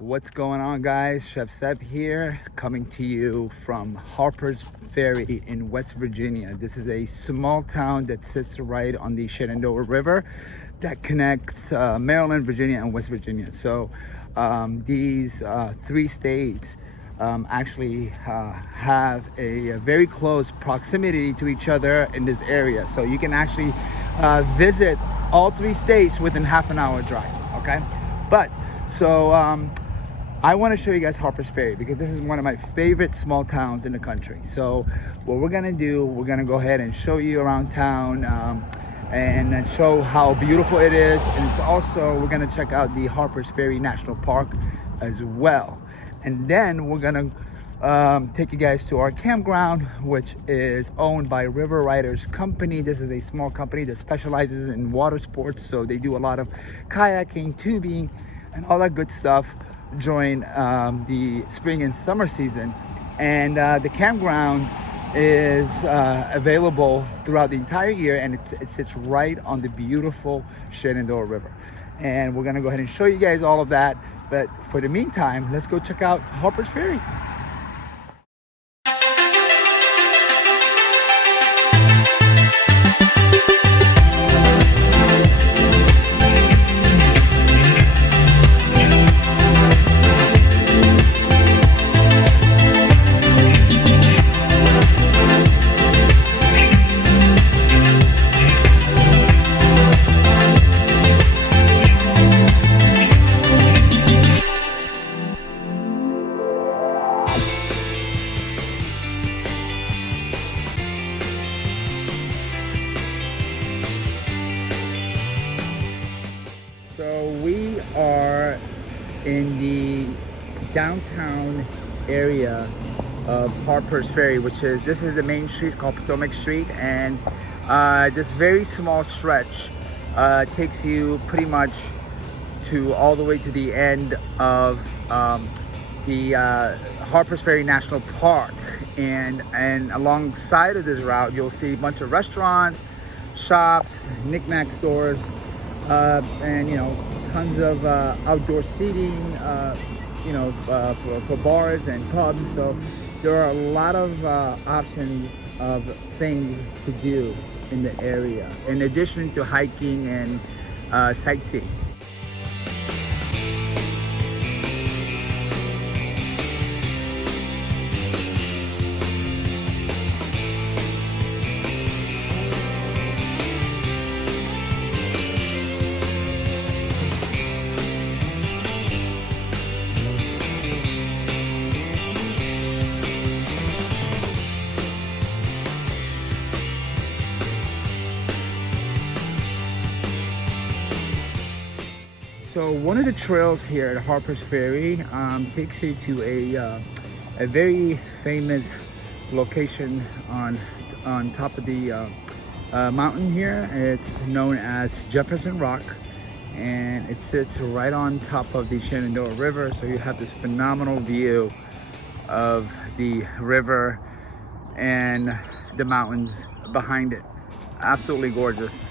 What's going on, guys? Chef Seb here, coming to you from Harpers Ferry in West Virginia. This is a small town that sits right on the Shenandoah River that connects Maryland, Virginia, and West Virginia. So these three states actually have a very close proximity to each other in this area. So you can actually visit all three states within half an hour drive, okay? But so I want to show you guys Harpers Ferry because this is one of my favorite small towns in the country. So what we're gonna do, we're gonna go ahead and show you around town and show how beautiful it is. And it's also, we're gonna check out the Harpers Ferry National Park as well. And then we're gonna take you guys to our campground, which is owned by River Riders Company. This is a small company that specializes in water sports. So they do a lot of kayaking, tubing, and all that good stuff during the spring and summer season. And the campground is available throughout the entire year, and it sits right on the beautiful Shenandoah River. And we're gonna go ahead and show you guys all of that. But for the meantime, let's go check out Harpers Ferry. So we are in the downtown area of Harpers Ferry, this is the main street. It's called Potomac Street, and this very small stretch takes you pretty much to all the way to the end of the Harpers Ferry National Park, and alongside of this route you'll see a bunch of restaurants, shops, knick-knack stores, and tons of outdoor seating, for bars and pubs. So there are a lot of options of things to do in the area, in addition to hiking and sightseeing. So one of the trails here at Harpers Ferry takes you to a very famous location on top of the mountain here. It's known as Jefferson Rock, and it sits right on top of the Shenandoah River. So you have this phenomenal view of the river and the mountains behind it. Absolutely gorgeous.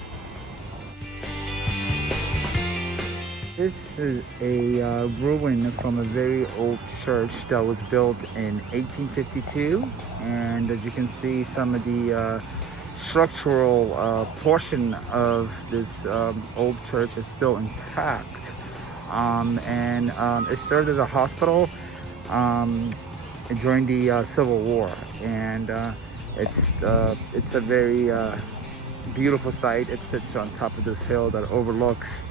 This is a ruin from a very old church that was built in 1852, and as you can see, some of the structural portion of this old church is still intact, and it served as a hospital during the Civil War, and it's a very beautiful site. It sits on top of this hill that overlooks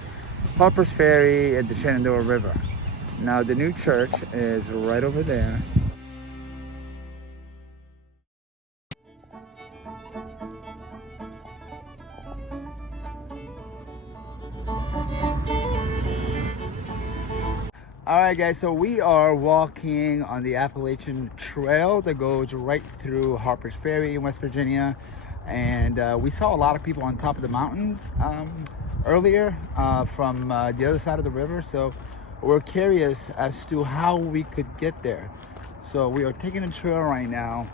Harpers Ferry and the Shenandoah River. Now the new church is right over there. All right, guys, so we are walking on the Appalachian Trail that goes right through Harpers Ferry in West Virginia. And we saw a lot of people on top of the mountains earlier from the other side of the river. So we're curious as to how we could get there. So we are taking a trail right now,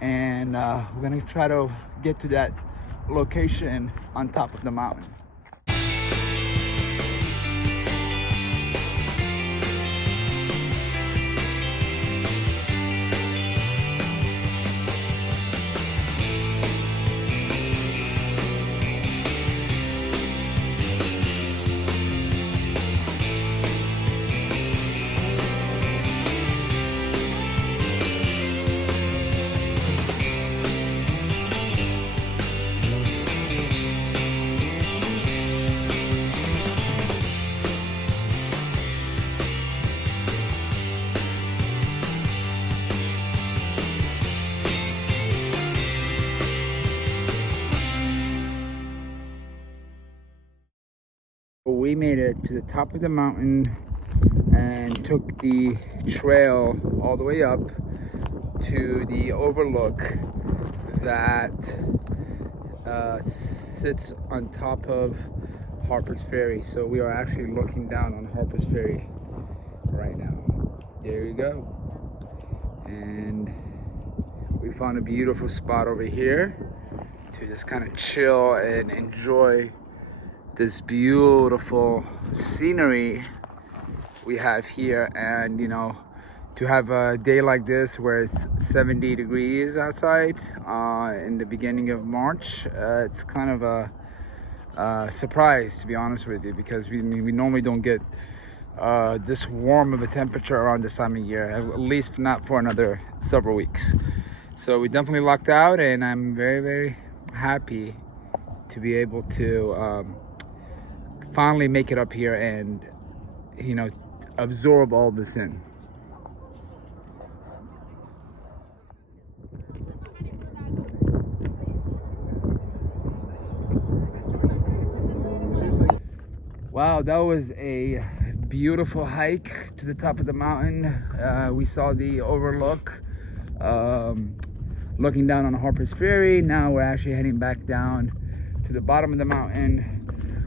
and we're gonna try to get to that location on top of the mountain. we made it to the top of the mountain and took the trail all the way up to the overlook that sits on top of Harpers Ferry. So we are actually looking down on Harpers Ferry right now. There you go. And we found a beautiful spot over here to just kind of chill and enjoy this beautiful scenery we have here. And you know, to have a day like this where it's 70 degrees outside in the beginning of March, it's kind of a surprise, to be honest with you, because we normally don't get this warm of a temperature around this time of year, at least not for another several weeks. So we definitely lucked out, and I'm very, very happy to be able to finally make it up here and, you know, absorb all this in. Wow, that was a beautiful hike to the top of the mountain. We saw the overlook, looking down on Harpers Ferry. Now we're actually heading back down to the bottom of the mountain.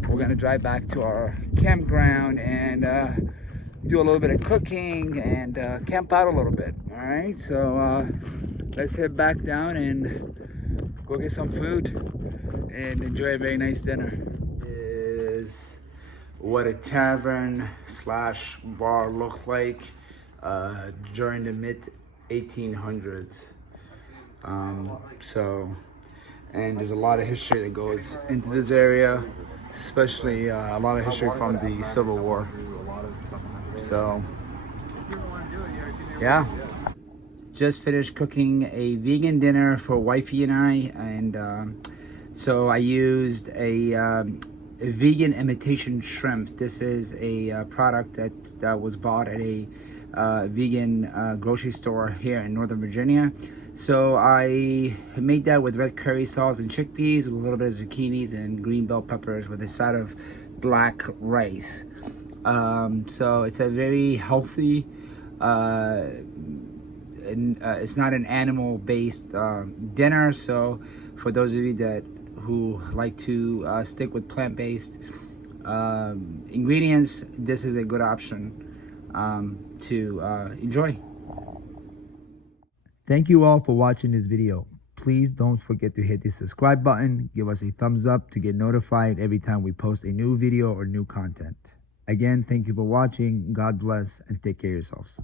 We're gonna drive back to our campground and do a little bit of cooking and camp out a little bit. All right, so let's head back down and go get some food and enjoy a very nice dinner. Is what a tavern slash bar looked like during the mid 1800s. And there's a lot of history that goes into this area, especially a lot of history from the Civil War. So yeah, just finished cooking a vegan dinner for wifey and I, and so I used a vegan imitation shrimp. This is a product that was bought at a vegan grocery store here in Northern Virginia. So I made that with red curry sauce and chickpeas, with a little bit of zucchinis and green bell peppers, with a side of black rice. So it's a very healthy, it's not an animal-based dinner. So for those of you who like to stick with plant-based ingredients, this is a good option to enjoy. Thank you all for watching this video. Please don't forget to hit the subscribe button, give us a thumbs up to get notified every time we post a new video or new content. Again, thank you for watching. God bless and take care of yourselves.